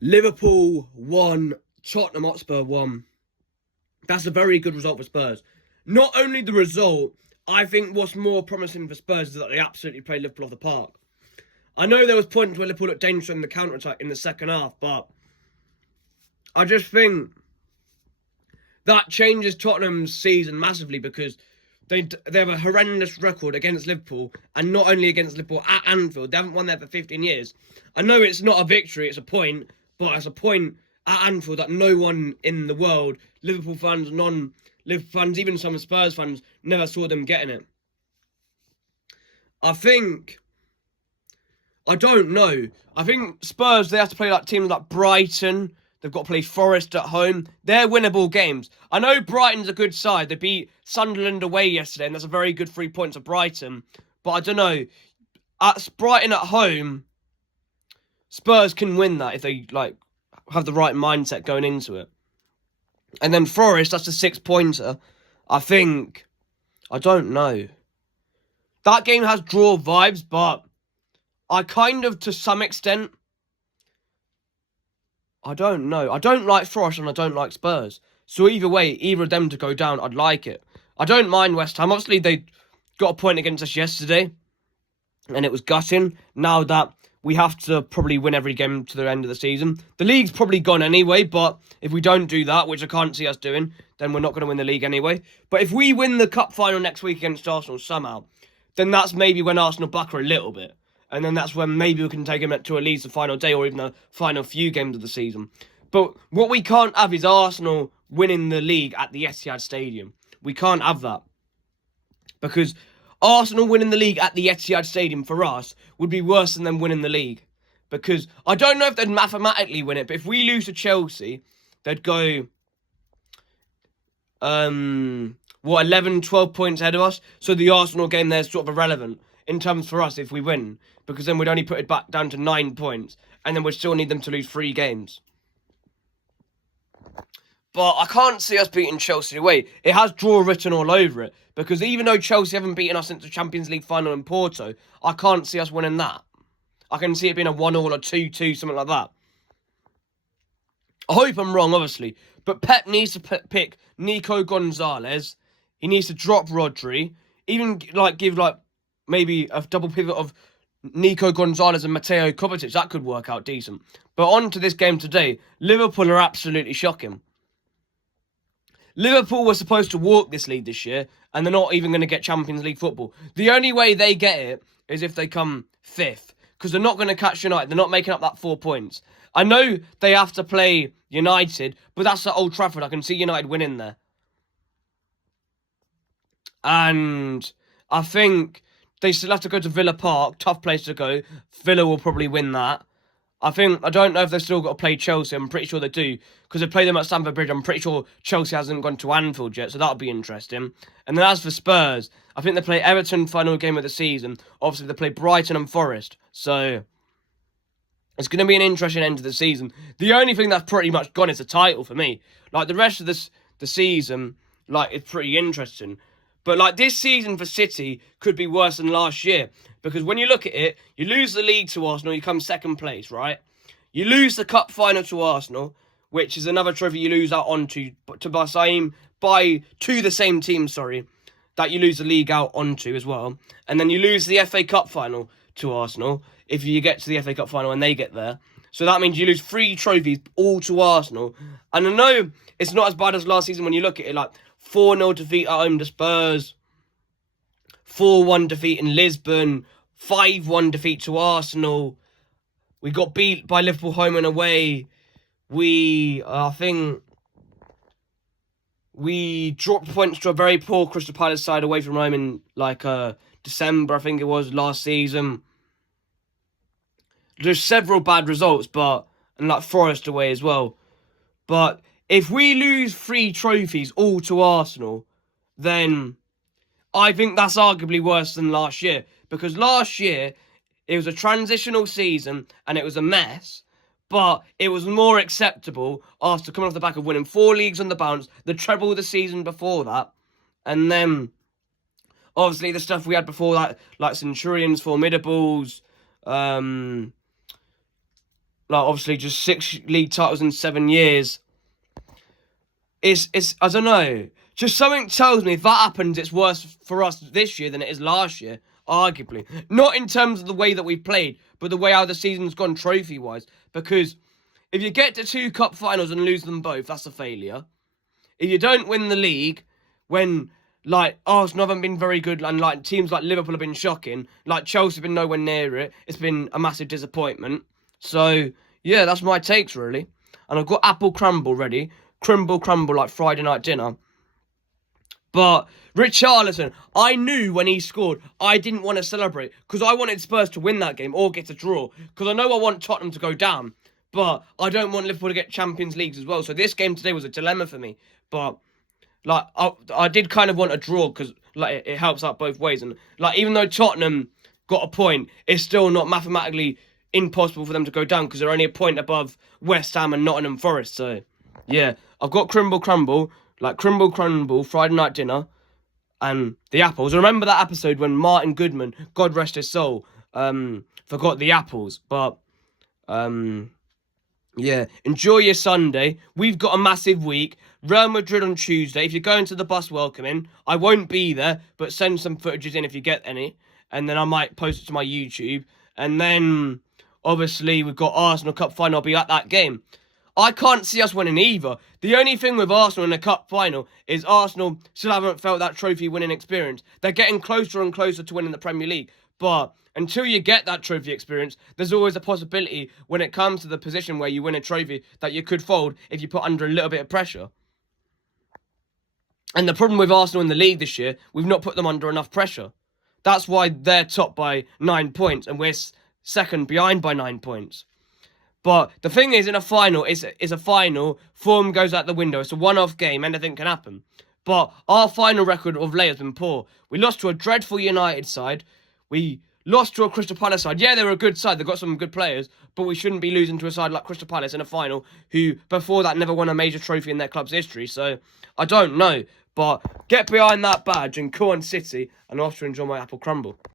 Liverpool won, Tottenham Hotspur won. That's a very good result for Spurs. Not only the result, I think what's more promising for Spurs is that they absolutely played Liverpool off the park. I know there was points where Liverpool looked dangerous in the counter-attack in the second half, but I just think that changes Tottenham's season massively because they have a horrendous record against Liverpool, and not only against Liverpool at Anfield. They haven't won there for 15 years. I know it's not a victory, it's a point, but it's a point at Anfield that no one in the world, Liverpool fans, non-Liverpool fans, even some Spurs fans, never saw them getting it. I don't know. I think Spurs, they have to play like teams like Brighton. They've got to play Forest at home. They're winnable games. I know Brighton's a good side. They beat Sunderland away yesterday, and that's a very good 3 points of Brighton. But I don't know. At Brighton at home, Spurs can win that if they have the right mindset going into it. And then Forest, that's a 6-pointer. I don't know. That game has draw vibes, but I kind of, to some extent, I don't know. I don't like Forest and I don't like Spurs. So either way, either of them to go down, I'd like it. I don't mind West Ham. Obviously, they got a point against us yesterday, and it was gutting. Now that we have to probably win every game to the end of the season. The league's probably gone anyway, but if we don't do that, which I can't see us doing, then we're not going to win the league anyway. But if we win the cup final next week against Arsenal somehow, then that's maybe when Arsenal bucker a little bit. And then that's when maybe we can take him to at least the final day or even the final few games of the season. But what we can't have is Arsenal winning the league at the Etihad Stadium. We can't have that. Because Arsenal winning the league at the Etihad Stadium for us would be worse than them winning the league. Because I don't know if they'd mathematically win it, but if we lose to Chelsea, they'd go 11, 12 points ahead of us. So the Arsenal game there is sort of irrelevant in terms for us if we win. Because then we'd only put it back down to 9 points. And then we'd still need them to lose 3 games. But I can't see us beating Chelsea away. It has draw written all over it. Because even though Chelsea haven't beaten us since the Champions League final in Porto, I can't see us winning that. I can see it being a 1-1 or 2-2, something like that. I hope I'm wrong, obviously. But Pep needs to pick Nico Gonzalez. He needs to drop Rodri. Even give maybe a double pivot of Nico Gonzalez and Mateo Kovacic. That could work out decent. But on to this game today. Liverpool are absolutely shocking. Liverpool were supposed to walk this league this year, and they're not even going to get Champions League football. The only way they get it is if they come 5th, because they're not going to catch United. They're not making up that 4 points. I know they have to play United, but that's at Old Trafford. I can see United winning there. And I think they still have to go to Villa Park. Tough place to go. Villa will probably win that. I don't know if they've still got to play Chelsea. I'm pretty sure they do. Because they play them at Stamford Bridge. I'm pretty sure Chelsea hasn't gone to Anfield yet. So that'll be interesting. And then as for Spurs, I think they play Everton final game of the season. Obviously, they play Brighton and Forest. So it's going to be an interesting end to the season. The only thing that's pretty much gone is the title for me. The rest of the season, it's pretty interesting. But this season for City could be worse than last year. Because when you look at it, you lose the league to Arsenal, you come 2nd place, right? You lose the cup final to Arsenal, which is another trophy you lose out onto to the same team, that you lose the league out onto as well. And then you lose the FA Cup final to Arsenal if you get to the FA Cup final and they get there. So that means you lose 3 trophies all to Arsenal. And I know it's not as bad as last season when you look at it, 4-0 defeat at home to Spurs, 4-1 defeat in Lisbon, 5-1 defeat to Arsenal. We got beat by Liverpool home and away. We dropped points to a very poor Crystal Palace side away from home in December, I think it was, last season. There's several bad results, and Forest away as well. But if we lose 3 trophies all to Arsenal, then I think that's arguably worse than last year. Because last year, it was a transitional season and it was a mess. But it was more acceptable after coming off the back of winning 4 leagues on the bounce, the treble the season before that. And then, obviously, the stuff we had before that, like Centurions, Formidables, like obviously just 6 league titles in 7 years. It's I don't know. Just something tells me if that happens, it's worse for us this year than it is last year, arguably. Not in terms of the way that we've played, but the way how the season's gone trophy-wise. Because if you get to 2 cup finals and lose them both, that's a failure. If you don't win the league, when like Arsenal haven't been very good, and like teams like Liverpool have been shocking, like Chelsea have been nowhere near it, it's been a massive disappointment. So yeah, that's my takes really. And I've got apple crumble ready. Crumble like Friday night dinner. But Richarlison, I knew when he scored, I didn't want to celebrate because I wanted Spurs to win that game or get a draw. Because I know I want Tottenham to go down, but I don't want Liverpool to get Champions Leagues as well. So this game today was a dilemma for me. But like I did kind of want a draw because like it helps out both ways. And like even though Tottenham got a point, it's still not mathematically impossible for them to go down because they're only a point above West Ham and Nottingham Forest. So yeah, I've got crumble, like crumble, Friday night dinner, and the apples. I remember that episode when Martin Goodman, God rest his soul, forgot the apples. But, yeah, enjoy your Sunday. We've got a massive week. Real Madrid on Tuesday. If you're going to the bus welcoming, I won't be there, but send some footages in if you get any. And then I might post it to my YouTube. And then, obviously, we've got Arsenal Cup final. I'll be at that game. I can't see us winning either. The only thing with Arsenal in the cup final is Arsenal still haven't felt that trophy winning experience. They're getting closer and closer to winning the Premier League. But until you get that trophy experience, there's always a possibility when it comes to the position where you win a trophy that you could fold if you put under a little bit of pressure. And the problem with Arsenal in the league this year, we've not put them under enough pressure. That's why they're top by 9 points and we're second behind by 9 points. But the thing is, in a final, it's a final. Form goes out the window. It's a one-off game. Anything can happen. But our final record of late has been poor. We lost to a dreadful United side. We lost to a Crystal Palace side. Yeah, they were a good side. They've got some good players. But we shouldn't be losing to a side like Crystal Palace in a final, who before that never won a major trophy in their club's history. So I don't know. But get behind that badge and go on City. And I'll have to enjoy my apple crumble.